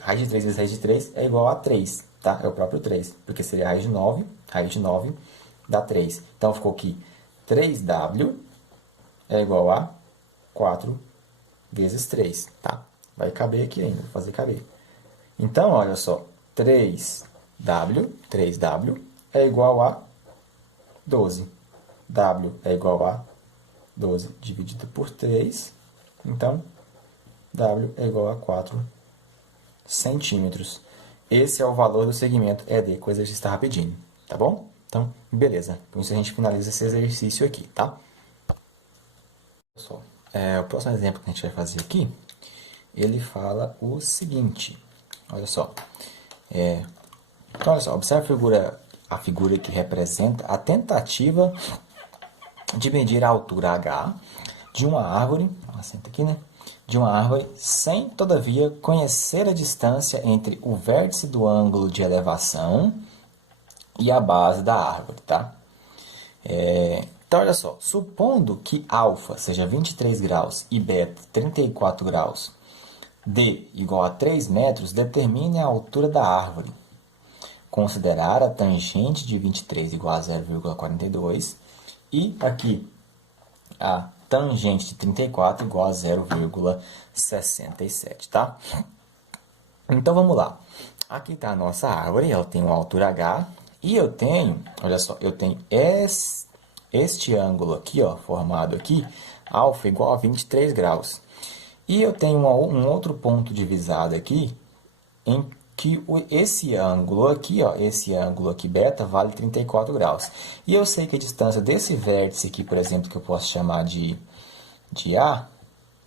Raiz de 3 vezes raiz de 3 é igual a 3, tá? É o próprio 3, porque seria raiz de 9 dá 3. Então, ficou aqui 3w é igual a 4 vezes 3, tá? Vai caber aqui ainda, vou fazer caber. Então, olha só, 3w é igual a 12. W é igual a 12 dividido por 3. Então, W é igual a 4 centímetros. Esse é o valor do segmento ED, coisa que está rapidinho, tá bom? Então, beleza. Com isso a gente finaliza esse exercício aqui, tá? Pessoal, o próximo exemplo que a gente vai fazer aqui, ele fala o seguinte. Olha só. Então, olha só, observe a figura que representa a tentativa de medir a altura H de uma árvore, senta aqui, né? De uma árvore, sem, todavia, conhecer a distância entre o vértice do ângulo de elevação e a base da árvore, tá? Então, olha só, supondo que alfa seja 23 graus e beta 34 graus, d igual a 3 metros, determine a altura da árvore. Considerar a tangente de 23 igual a 0,42 e aqui a tangente de 34 igual a 0,67, tá? Então, vamos lá. Aqui está a nossa árvore, ela tem uma altura H, e eu tenho, olha só, eu tenho este ângulo aqui, ó, formado aqui, alfa igual a 23 graus. E eu tenho um outro ponto divisado aqui, em que esse ângulo aqui, ó, esse ângulo aqui, beta, vale 34 graus. E eu sei que a distância desse vértice aqui, por exemplo, que eu posso chamar de A,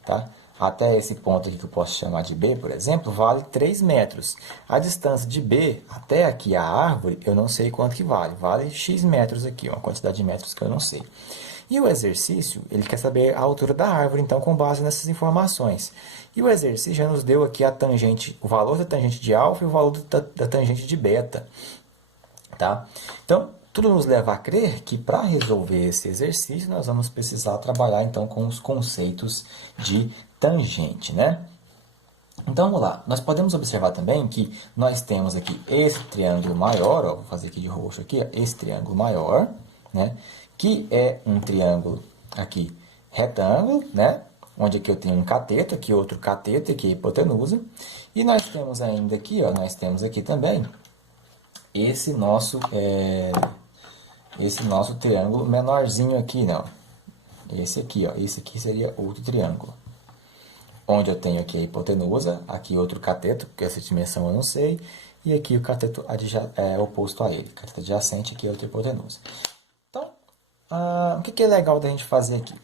tá? até esse ponto aqui que eu posso chamar de B, por exemplo, vale 3 metros. A distância de B até aqui a árvore, eu não sei quanto que vale. Vale X metros aqui, uma quantidade de metros que eu não sei. E o exercício, ele quer saber a altura da árvore, então, com base nessas informações. E o exercício já nos deu aqui a tangente, o valor da tangente de alfa e o valor da tangente de beta. Tá? Então, tudo nos leva a crer que para resolver esse exercício, nós vamos precisar trabalhar então com os conceitos de tangente, né? Então, vamos lá. Nós podemos observar também que nós temos aqui esse triângulo maior, ó, vou fazer aqui de roxo aqui, ó, esse triângulo maior, né? Que é um triângulo aqui retângulo, né? Onde aqui eu tenho um cateto, aqui outro cateto, aqui a hipotenusa. E nós temos ainda aqui, ó, nós temos aqui também esse nosso triângulo menorzinho aqui, não. Esse aqui, ó, esse aqui seria outro triângulo. Onde eu tenho aqui a hipotenusa, aqui outro cateto, porque essa dimensão eu não sei, e aqui o cateto oposto a ele. Cateto adjacente, aqui é outra hipotenusa. Então, o que é legal da gente fazer aqui?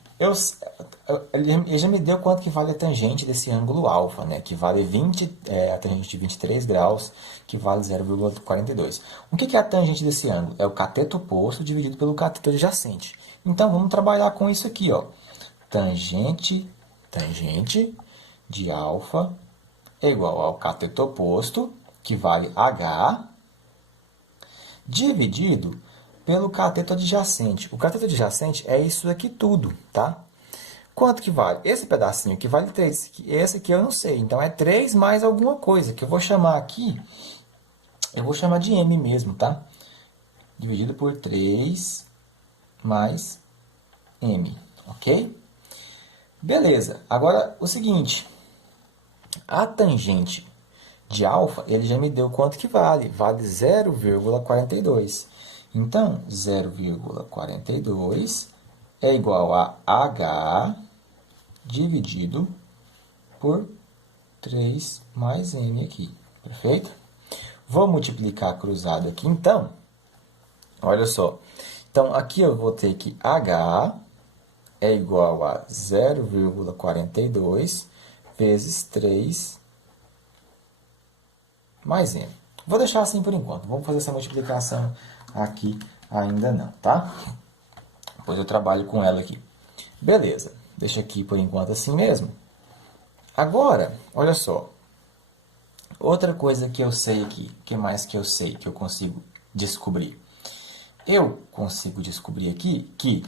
Ele já me deu quanto que vale a tangente desse ângulo alfa, né? Que vale 20, a tangente de 23 graus, que vale 0,42. O que é a tangente desse ângulo? É o cateto oposto dividido pelo cateto adjacente. Então, vamos trabalhar com isso aqui, ó. Tangente de alfa é igual ao cateto oposto, que vale h, dividido pelo cateto adjacente. O cateto adjacente é isso aqui tudo, tá? Quanto que vale? Esse pedacinho aqui vale 3. Esse aqui eu não sei. Então, é 3 mais alguma coisa, que eu vou chamar aqui, eu vou chamar de m mesmo, tá? Dividido por 3 mais m, ok? Beleza. Agora, o seguinte, a tangente de alfa, ele já me deu quanto que vale. Vale 0,42. Então, 0,42 é igual a h dividido por 3 mais m aqui. Perfeito? Vou multiplicar cruzado aqui, então. Olha só. Então, aqui eu vou ter que h é igual a 0,42 vezes 3 mais m. Vou deixar assim por enquanto. Vamos fazer essa multiplicação aqui ainda não, tá? Depois eu trabalho com ela aqui. Beleza. Deixa aqui por enquanto assim mesmo. Agora, olha só. Outra coisa que eu sei aqui. O que mais que eu sei que eu consigo descobrir? Eu consigo descobrir aqui que,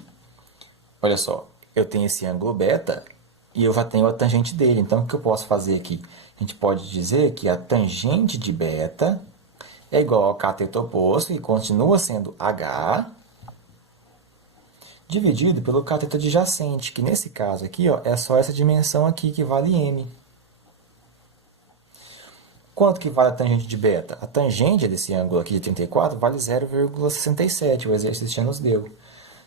olha só, eu tenho esse ângulo beta e eu já tenho a tangente dele. Então, o que eu posso fazer aqui? A gente pode dizer que a tangente de beta é igual ao cateto oposto, e continua sendo h, dividido pelo cateto adjacente, que nesse caso aqui, ó, é só essa dimensão aqui que vale m. Quanto que vale a tangente de beta? A tangente desse ângulo aqui de 34 vale 0,67, o exercício já nos deu.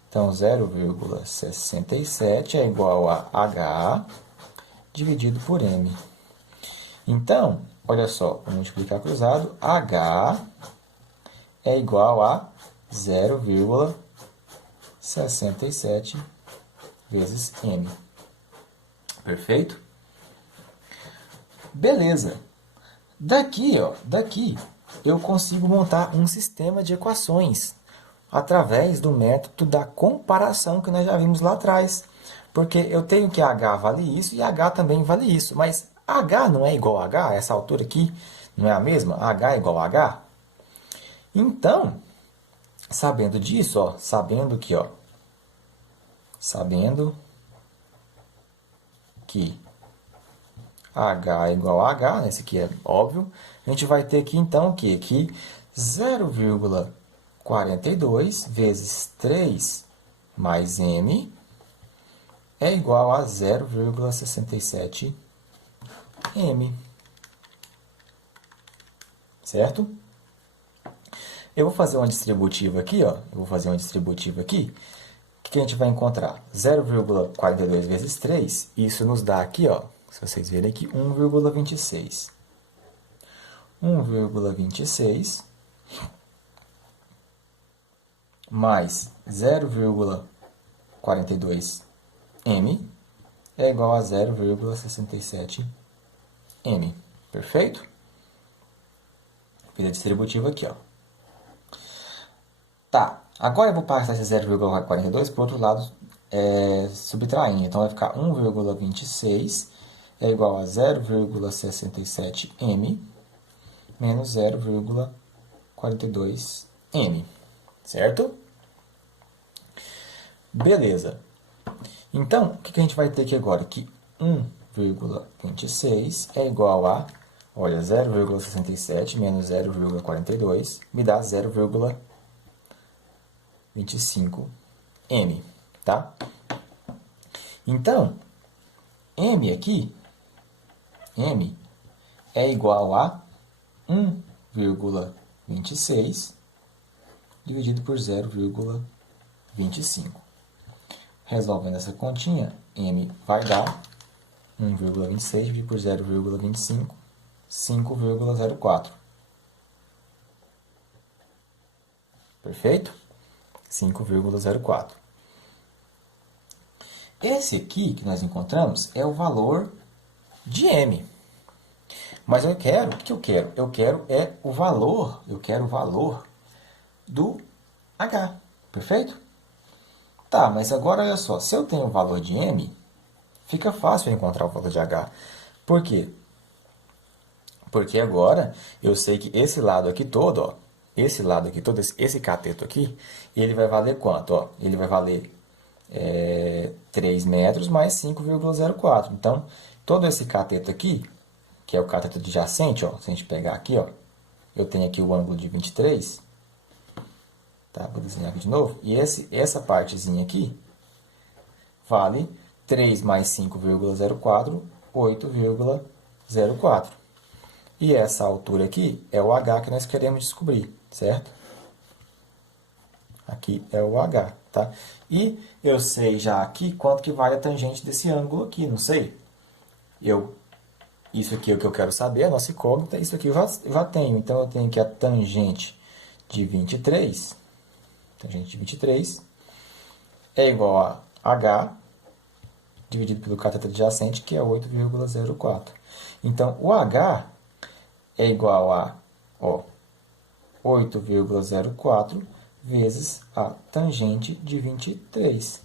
Então, 0,67 é igual a h dividido por m. Então, olha só, vou multiplicar cruzado, h é igual a 0,67 vezes m. Perfeito? Beleza. Daqui eu consigo montar um sistema de equações através do método da comparação que nós já vimos lá atrás. Porque eu tenho que h vale isso e h também vale isso. Mas h não é igual a h? Essa altura aqui não é a mesma? h é igual a h? Então, sabendo disso, ó, sabendo que h é igual a h, esse aqui é óbvio, a gente vai ter aqui então o quê? Que 0,42 vezes 3 mais m é igual a 0,67 m. Certo? Eu vou fazer uma distributiva aqui, ó. Eu vou fazer uma distributiva aqui. O que a gente vai encontrar? 0,42 vezes 3, isso nos dá aqui, ó, se vocês verem aqui, 1,26. 1,26 mais 0,42m é igual a 0,67 m. Perfeito? Fiz a distributiva aqui, ó. Tá, agora eu vou passar esse 0,42 para o outro lado subtraindo. Então vai ficar 1,26 é igual a 0,67 m menos 0,42 m. Certo? Beleza. Então, o que a gente vai ter aqui agora? Que 1,26 é igual a, olha, 0,67 menos 0,42 me dá 0,25 m, tá? Então, m aqui, m é igual a 1,26 dividido por 0,25. Resolvendo essa continha, m vai dar 1,26 dividido por 0,25, 5,04. Perfeito? 5,04. Esse aqui que nós encontramos é o valor de m. Mas eu quero, o que eu quero? Eu quero o valor do h. Perfeito? Tá, mas agora olha só, se eu tenho o valor de m, fica fácil eu encontrar o valor de h. Por quê? Porque agora eu sei que esse lado aqui todo, ó, esse cateto aqui, ele vai valer quanto? Ó? Ele vai valer 3 metros mais 5,04. Então, todo esse cateto aqui, que é o cateto adjacente, ó, se a gente pegar aqui, ó, eu tenho aqui o ângulo de 23, tá? Vou desenhar aqui de novo. E essa partezinha aqui vale 3 mais 5,04, 8,04. E essa altura aqui é o h que nós queremos descobrir, certo? Aqui é o h, tá? E eu sei já aqui quanto que vale a tangente desse ângulo aqui, não sei? Isso aqui é o que eu quero saber, a nossa incógnita, isso aqui eu já tenho. Então, eu tenho que a tangente de 23 é igual a h dividido pelo cateto adjacente, que é 8,04. Então, o h é igual a 8,04 vezes a tangente de 23.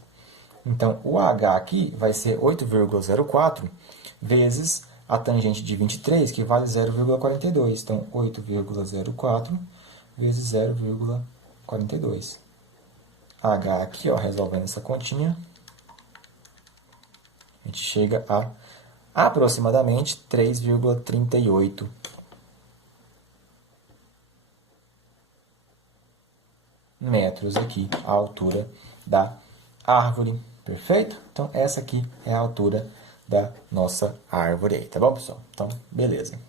Então, o h aqui vai ser 8,04 vezes a tangente de 23, que vale 0,42. Então, 8,04 vezes 0,42. H aqui, ó, resolvendo essa continha, a gente chega a aproximadamente 3,38 metros aqui, a altura da árvore. Perfeito? Então, essa aqui é a altura da nossa árvore aí, tá bom, pessoal? Então, beleza.